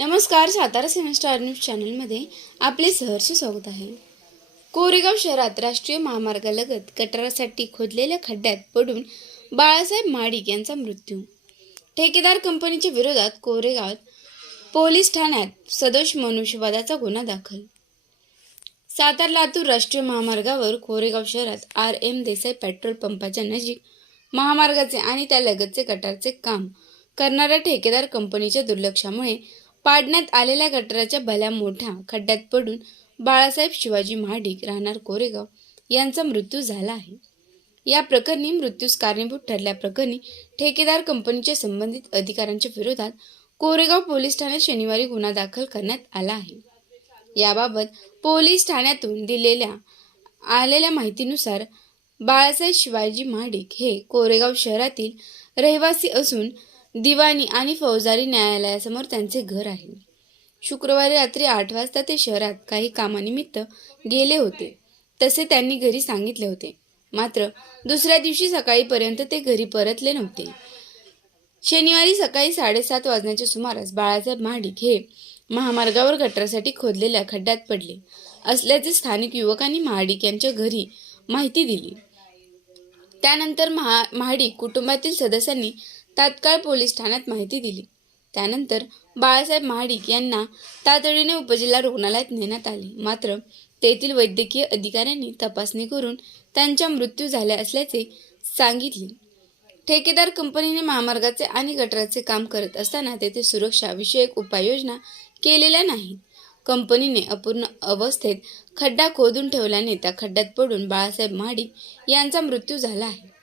नमस्कार Satara semester news चॅनलमध्ये आपले सहर्ष स्वागत आहे. कोरेगाव शहरात राष्ट्रीय महामार्गालगत गटारासाठी खोदलेल्या खड्ड्यात पडून बाळासाहेब माडिक यांचा मृत्यू. ठेकेदार कंपनीच्या विरोधात कोरेगावात पोलीस ठाण्यात सदोष मनुष्यवादाचा गुन्हा दाखल. सातारा लातूर राष्ट्रीय महामार्गावर कोरेगाव शहरात आर एम देसाई पेट्रोल पंपाच्या नजीक महामार्गाचे आणि त्या लगतचे गटारचे काम करणाऱ्या ठेकेदार कंपनीच्या दुर्लक्षामुळे पाडण्यात आलेल्या गटाराच्या भल्या मोठ्या खड्ड्यात पडून बाळासाहेब शिवाजी महाडिक राहणार कोरेगाव यांचा मृत्यू झाला आहे. या प्रकरणी मृत्यूस कारणीभूत ठरल्याप्रकरणी ठेकेदार कंपनीच्या संबंधित अधिकाऱ्यांच्या विरोधात कोरेगाव पोलीस ठाण्यात शनिवारी गुन्हा दाखल करण्यात आला आहे. याबाबत पोलीस ठाण्यातून दिलेल्या आलेल्या माहितीनुसार बाळासाहेब शिवाजी महाडिक हे कोरेगाव शहरातील रहिवासी असून दिवाणी आणि फौजदारी न्यायालयासमोर त्यांचे घर आहे. शुक्रवारी रात्री आठ वाजता ते शहरात काही कामानिमित्त गेले होते. तसे त्यांनी घरी सांगितले होते. मात्र दुसऱ्या दिवशी सकाळीपर्यंत ते घरी परतले नव्हते. शनिवारी सकाळी साडेसात वाजण्याच्या सुमारास बाळासाहेब महाडिक हे महामार्गावर गटारासाठी खोदलेल्या खड्ड्यात पडले असल्याचे स्थानिक युवकांनी महाडिक यांच्या घरी माहिती दिली. त्यानंतर महा महाडिक कुटुंबातील सदस्यांनी तात्काळ पोलीस ठाण्यात माहिती दिली. त्यानंतर बाळासाहेब महाडिक यांना तातडीने उपजिल्हा रुग्णालयात नेण्यात आले. मात्र तेथील वैद्यकीय अधिकाऱ्यांनी तपासणी करून त्यांचा मृत्यू झाला असल्याचे सांगितले. ठेकेदार कंपनीने महामार्गाचे आणि गटाराचे काम करत असताना तेथे सुरक्षा विषयक उपाययोजना केलेल्या नाहीत. कंपनीने अपूर्ण अवस्थेत खड्डा खोदून ठेवल्याने त्या खड्ड्यात पडून बाळासाहेब महाडिक यांचा मृत्यू झाला आहे.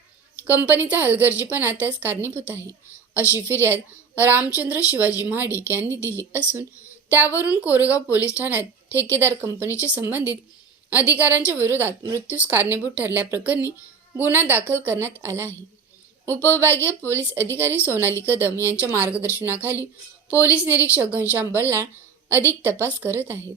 कंपनीचा हलगर्जीपणा त्यास कारणीभूत आहे. अशी फिर्याद रामचंद्र शिवाजी महाडिक यांनी दिली असून त्यावरून कोरेगाव पोलीस ठाण्यात ठेकेदार कंपनीचे संबंधित अधिकाऱ्यांच्या विरोधात मृत्यूस कारणीभूत ठरल्याप्रकरणी गुन्हा दाखल करण्यात आला आहे. उपविभागीय पोलीस अधिकारी सोनाली कदम यांच्या मार्गदर्शनाखाली पोलीस निरीक्षक घनश्याम बल्लाळ अधिक तपास करत आहेत.